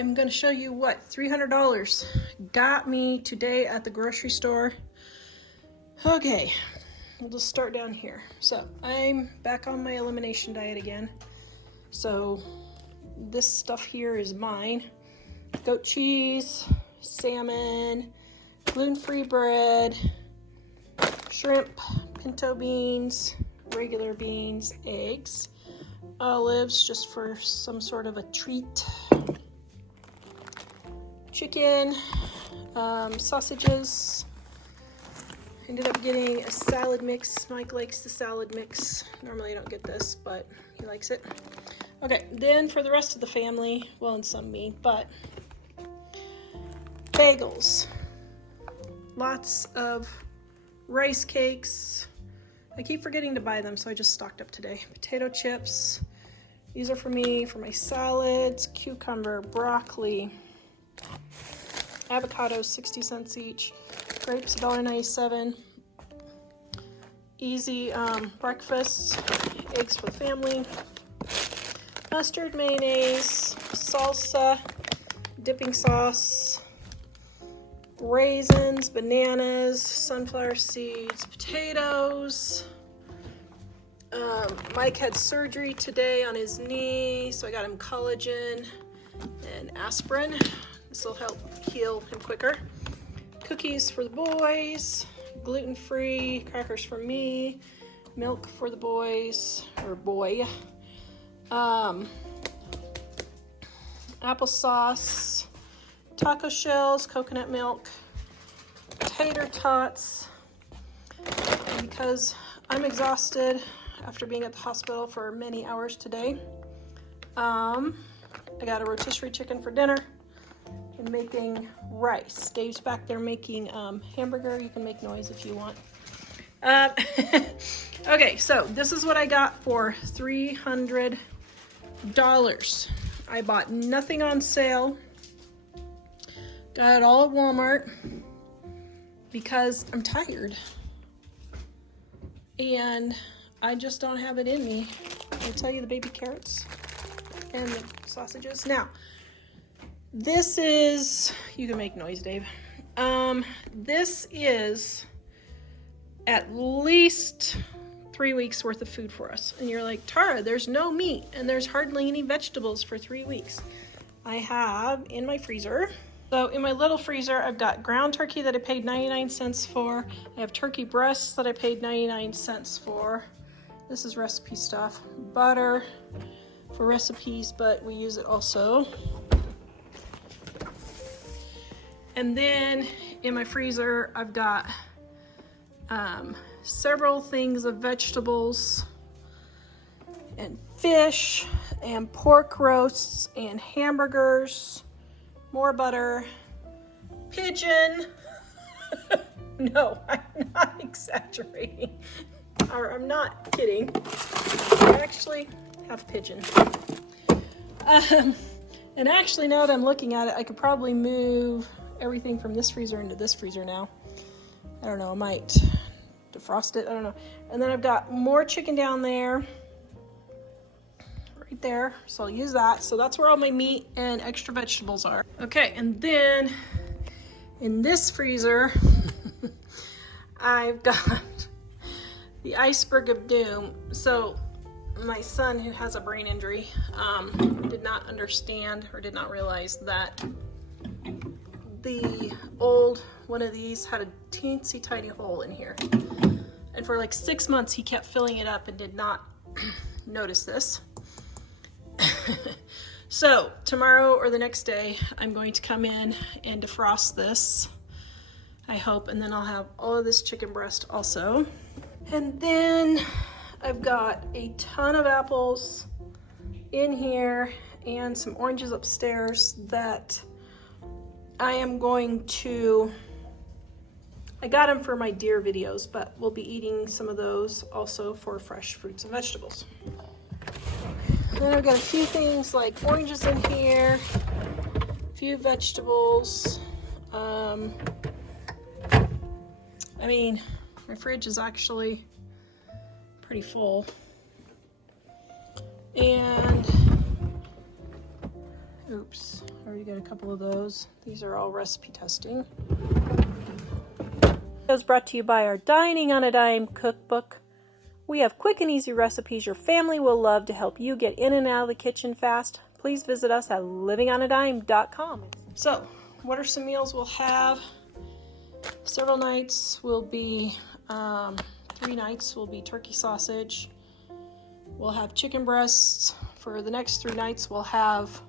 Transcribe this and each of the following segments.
I'm gonna show you what $300 got me today at the grocery store. Okay, we'll just start down here. So I'm back on my elimination diet again. So this stuff here is mine. Goat cheese, salmon, gluten-free bread, shrimp, pinto beans, regular beans, eggs, olives just for some sort of a treat, chicken, sausages. Ended up getting a salad mix. Mike likes the salad mix. Normally I don't get this, but he likes it. Okay, then for the rest of the family, well, and some me, but bagels. Lots of rice cakes. I keep forgetting to buy them, so I just stocked up today. Potato chips. These are for me, for my salads, cucumber, broccoli, avocados, 60 cents each, grapes, $1.97. Easy breakfast, eggs for the family, mustard, mayonnaise, salsa, dipping sauce, raisins, bananas, sunflower seeds, potatoes. Mike had surgery today on his knee, so I got him collagen and aspirin. This will help heal him quicker. Cookies for the boys, gluten-free, crackers for me, milk for the boys, or boy. Applesauce, taco shells, coconut milk, tater tots. And because I'm exhausted after being at the hospital for many hours today, I got a rotisserie chicken for dinner and making rice. Dave's back there making hamburger. You can make noise if you want. Okay, so this is what I got for $300. I bought nothing on sale. Got it all at Walmart because I'm tired and I just don't have it in me. I'll tell you, the baby carrots and the sausages. Now, this is, you can make noise, Dave. This is at least 3 weeks worth of food for us. And you're like, Tara, there's no meat and there's hardly any vegetables for 3 weeks. I have in my freezer. So in my little freezer, I've got ground turkey that I paid 99 cents for. I have turkey breasts that I paid 99 cents for. This is recipe stuff. Butter for recipes, but we use it also. And then in my freezer, I've got several things of vegetables and fish and pork roasts and hamburgers, more butter, pigeon. No, I'm not exaggerating. Or I'm not kidding. I actually have pigeon. And actually, now that I'm looking at it, I could probably move everything from this freezer into this freezer now. I don't know, I might defrost it, I don't know. And then I've got more chicken down there, right there, so I'll use that. So that's where all my meat and extra vegetables are. Okay, and then in this freezer, I've got the iceberg of doom. So my son, who has a brain injury, did not understand or did not realize that the old one of these had a teensy tiny hole in here. And for like 6 months, he kept filling it up and did not notice this. So tomorrow or the next day, I'm going to come in and defrost this, I hope, and then I'll have all of this chicken breast also. And then I've got a ton of apples in here and some oranges upstairs that I am going to, I got them for my deer videos, but we'll be eating some of those also for fresh fruits and vegetables. Then I've got a few things like oranges in here, a few vegetables. I mean, my fridge is actually pretty full. And Oops, I already got a couple of those. These are all recipe testing. It was brought to you by our Dining on a Dime cookbook. We have quick and easy recipes your family will love to help you get in and out of the kitchen fast. Please visit us at livingonadime.com. So, what are some meals we'll have? Several nights will be, 3 nights will be turkey sausage. We'll have chicken breasts. For the next 3 nights, we'll have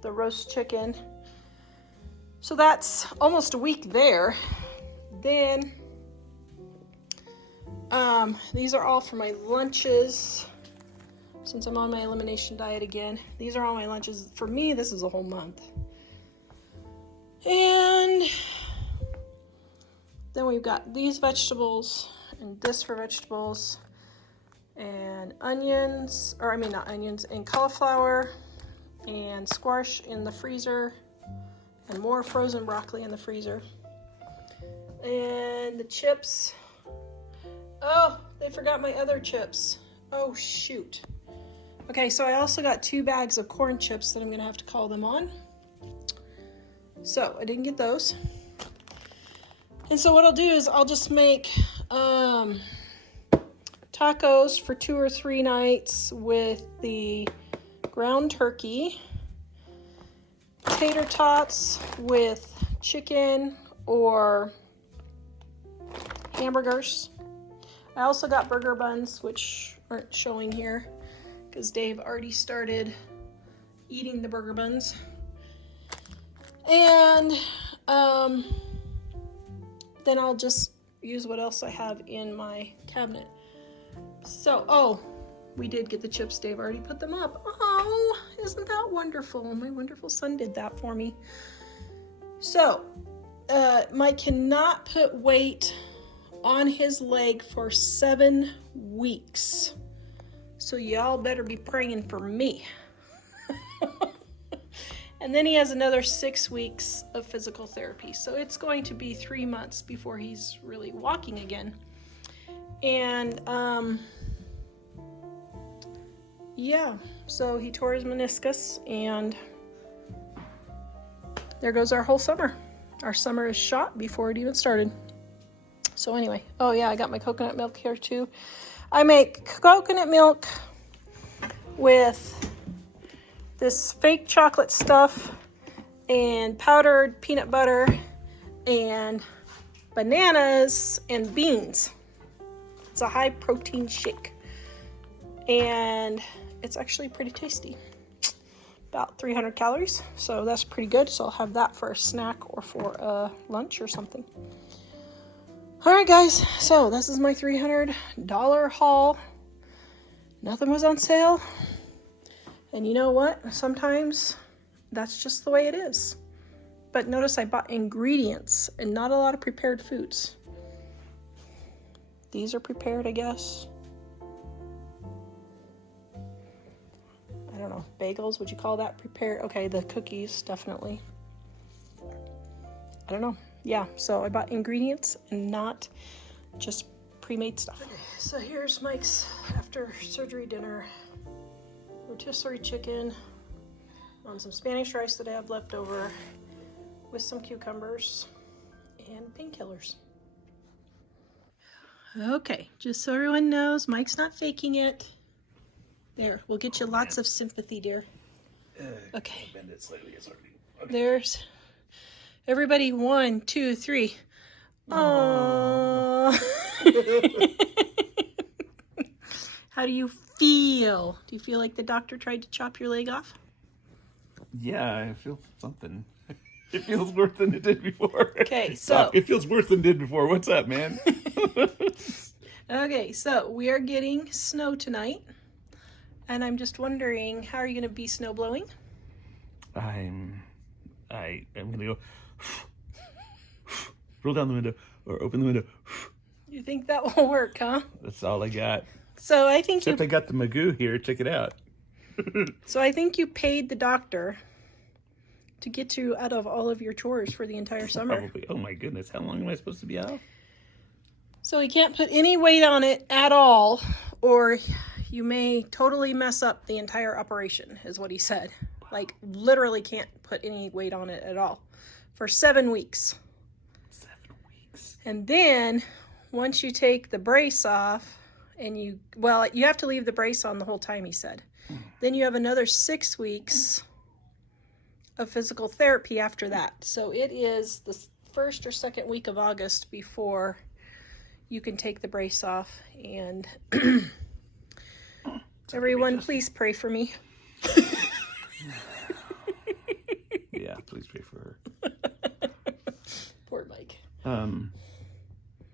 the roast chicken. So that's almost a week there. Then these are all for my lunches. Since I'm on my elimination diet again, these are all my lunches. For me, this is a whole month. And then we've got these vegetables and this for vegetables and onions, or I mean not onions, and cauliflower and squash in the freezer and more frozen broccoli in the freezer. And the chips. Oh, they forgot my other chips. Oh, shoot. Okay, so I also got 2 bags of corn chips that I'm going to have to call them on. So I didn't get those. And so what I'll do is I'll just make tacos for 2 or 3 nights with the ground turkey, tater tots with chicken or hamburgers. I also got burger buns, which aren't showing here because Dave already started eating the burger buns. And then I'll just use what else I have in my cabinet. So, oh, we did get the chips. Dave already put them up. Oh, isn't that wonderful? My wonderful son did that for me. So, Mike cannot put weight on his leg for 7 weeks. So y'all better be praying for me. And then he has another 6 weeks of physical therapy. So it's going to be 3 months before he's really walking again. And yeah, so he tore his meniscus and there goes our whole summer. Our summer is shot before it even started. So anyway, oh yeah, I got my coconut milk here too. I make coconut milk with this fake chocolate stuff and powdered peanut butter and bananas and beans. It's a high protein shake and it's actually pretty tasty. About 300 calories, so that's pretty good. So I'll have that for a snack or for a lunch or something. All right, guys, so this is my $300 haul. Nothing was on sale. And you know what? Sometimes that's just the way it is. But notice I bought ingredients and not a lot of prepared foods. These are prepared, I guess. I don't know. Bagels, would you call that prepared? Okay, the cookies, definitely. I don't know. Yeah, so I bought ingredients and not just pre-made stuff. Okay, so here's Mike's after surgery dinner. Rotisserie chicken on some Spanish rice that I have left over with some cucumbers and painkillers. Okay, just so everyone knows, Mike's not faking it. There, we'll get you lots of sympathy, dear. Okay. Bend it slightly, it's already. Okay. There's everybody. 1, 2, 3. Aww. How do you feel? Do you feel like the doctor tried to chop your leg off? Yeah, I feel something. It feels worse than it did before. Okay, so it feels worse than it did before. What's up, man? Okay, so we are getting snow tonight, and I'm just wondering, how are you going to be snow blowing? I'm going to go roll down the window or open the window. You think that will work, huh? That's all I got. So I think Except I got the Magoo here. Check it out. So I think you paid the doctor to get you out of all of your chores for the entire summer. Probably. Oh my goodness, how long am I supposed to be out? So he can't put any weight on it at all, or you may totally mess up the entire operation, is what he said. Like, literally can't put any weight on it at all for 7 weeks. 7 weeks. And then, once you take the brace off, and you have to leave the brace on the whole time, he said. Then you have another 6 weeks of physical therapy after that. So it is the first or second week of August before you can take the brace off. And everyone, please pray for me. Yeah, please pray for her. Poor Mike.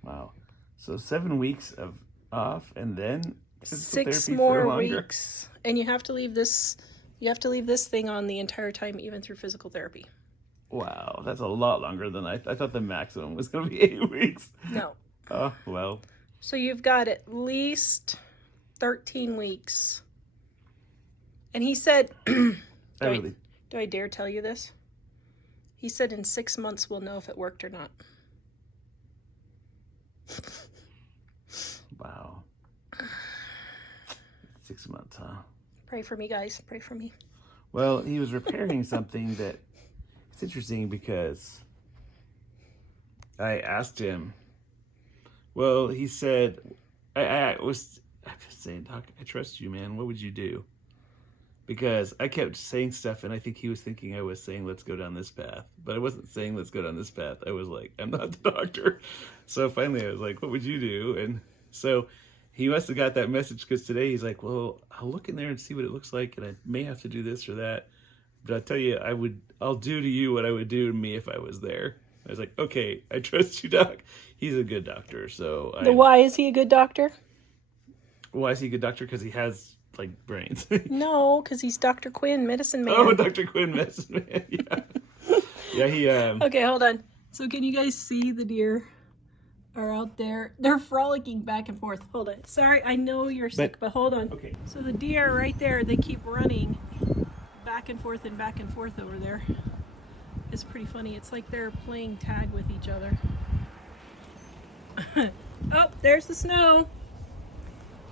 Wow. So 7 weeks of off, and then 6 more weeks, and you have to leave this. You have to leave this thing on the entire time, even through physical therapy. Wow, that's a lot longer than I thought. The maximum was going to be 8 weeks. No. Oh well. So you've got at least 13 weeks. And he said, do I dare tell you this? He said in 6 months we'll know if it worked or not. Wow. 6 months, huh? Pray for me, guys. Pray for me. Well, he was repairing something that it's interesting because I asked him. Well, he said, I'm just saying, Doc, I trust you, man. What would you do? Because I kept saying stuff, and I think he was thinking I was saying, let's go down this path. But I wasn't saying, let's go down this path. I was like, I'm not the doctor. So finally I was like, what would you do? And so he must have got that message, because today he's like, well, I'll look in there and see what it looks like, and I may have to do this or that. But I'll tell you, I'll do to you what I would do to me if I was there. I was like, okay, I trust you, Doc. He's a good doctor. So why is he a good doctor? Why is he a good doctor? Because he has, like, brains. No, because he's Dr. Quinn, medicine man. Oh, Dr. Quinn, medicine man. Yeah. Yeah, he... Okay, hold on. So can you guys see the deer are out there? They're frolicking back and forth. Hold on. Sorry, I know you're sick, but hold on. Okay. So the deer are right there, they keep running back and forth over there. It's pretty funny. It's like they're playing tag with each other. Oh, there's the snow.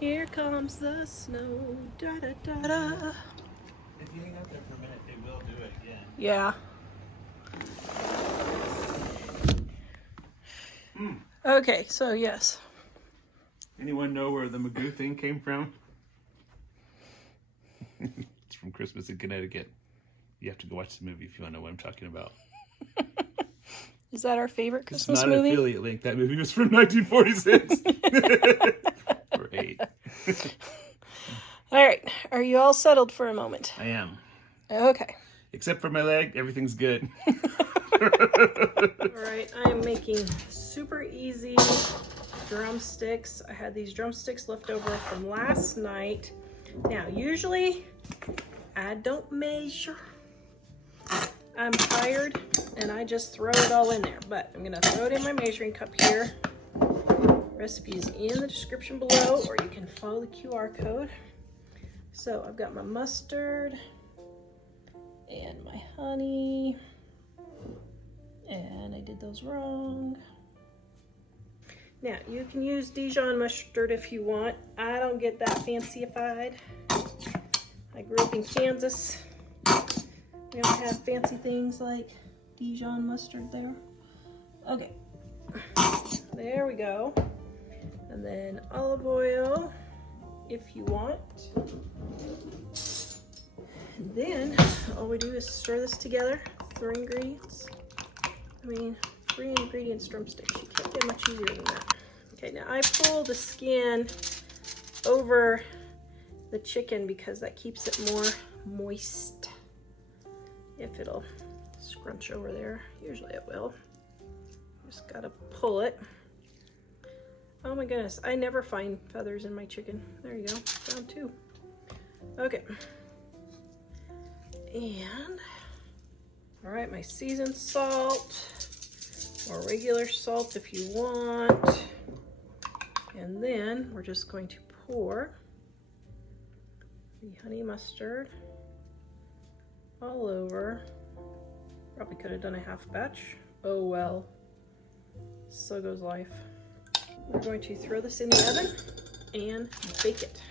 Here comes the snow. Da da da da. If you hang out there for a minute, they will do it again. Yeah. Okay, so yes. Anyone know where the Magoo thing came from? It's from Christmas in Connecticut. You have to go watch the movie if you want to know what I'm talking about. Is that our favorite Christmas movie? It's not movie? an affiliate link. That movie was from 1946. Or 8. All right. Are you all settled for a moment? I am. Okay. Except for my leg, everything's good. All right. I am making super easy drumsticks. I had these drumsticks left over from last night. Now, usually I don't measure. I'm tired and I just throw it all in there, but I'm gonna throw it in my measuring cup here. Recipe is in the description below, or you can follow the QR code. So I've got my mustard and my honey, and I did those wrong. Now you can use Dijon mustard if you want. I don't get that fancy-ified. I grew up in Kansas. We don't have fancy things like Dijon mustard there. Okay, there we go. And then olive oil, if you want. And then all we do is stir this together. 3 ingredients. 3 ingredients drumsticks. You can't get much easier than that. Okay, now I pull the skin over the chicken because that keeps it more moist. If it'll scrunch over there, usually it will. Just gotta pull it. Oh my goodness, I never find feathers in my chicken. There you go, found 2. Okay. And, all right, my seasoned salt, or regular salt if you want. And then we're just going to pour the honey mustard all over. Probably could have done a half batch. Oh well, so goes life. We're going to throw this in the oven and bake it.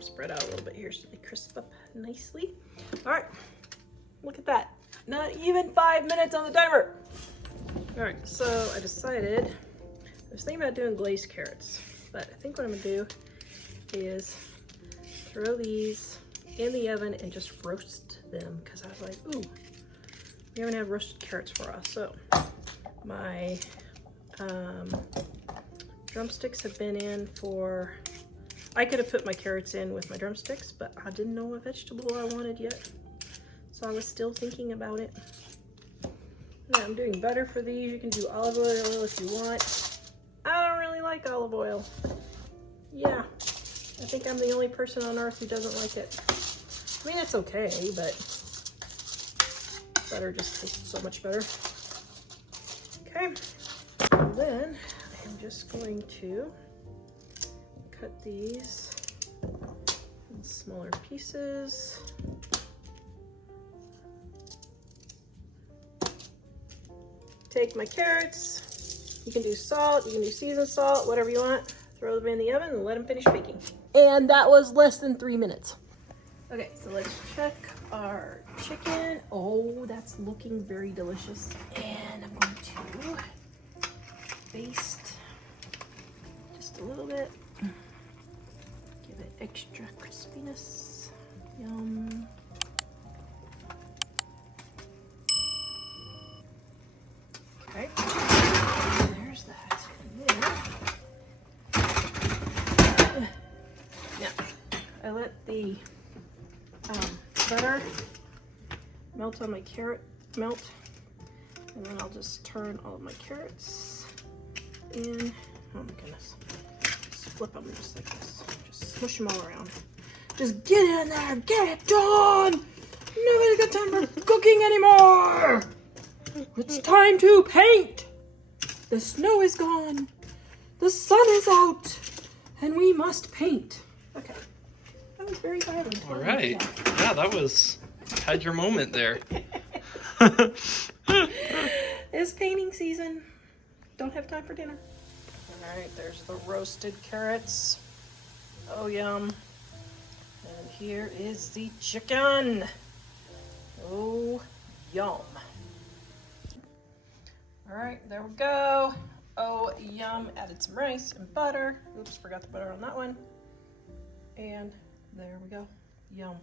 them spread out a little bit here so they crisp up nicely. All right, look at that. Not even 5 minutes on the timer. All right, so I decided, I was thinking about doing glazed carrots, but I think what I'm gonna do is throw these in the oven and just roast them, because I was like, ooh, we haven't had roasted carrots for us. So my drumsticks have been in for, I could have put my carrots in with my drumsticks, but I didn't know what vegetable I wanted yet. So I was still thinking about it. Now I'm doing butter for these. You can do olive oil if you want. I don't really like olive oil. Yeah, I think I'm the only person on earth who doesn't like it. I mean, it's okay, but butter just tastes so much better. Okay, and then I'm just going to cut these in smaller pieces. Take my carrots. You can do salt, you can do seasoned salt, whatever you want. Throw them in the oven and let them finish baking. And that was less than 3 minutes. Okay, so let's check our chicken. Oh, that's looking very delicious. And I'm going to baste just a little bit. Give it extra crispiness. Yum. Okay, there's that. And then, now, I let the butter melt on my carrot, and then I'll just turn all of my carrots in. Oh my goodness. Just flip them just like this. Just smush them all around. Just get in there, get it done! Nobody's got time for cooking anymore! It's time to paint! The snow is gone, the sun is out, and we must paint. Okay, that was very violent. All right, yeah, that was, had your moment there. It's painting season. Don't have time for dinner. All right, there's the roasted carrots. Oh, yum. And here is the chicken. Oh, yum. All right, there we go. Oh, yum. Added some rice and butter. Oops, forgot the butter on that one. And there we go. Yum.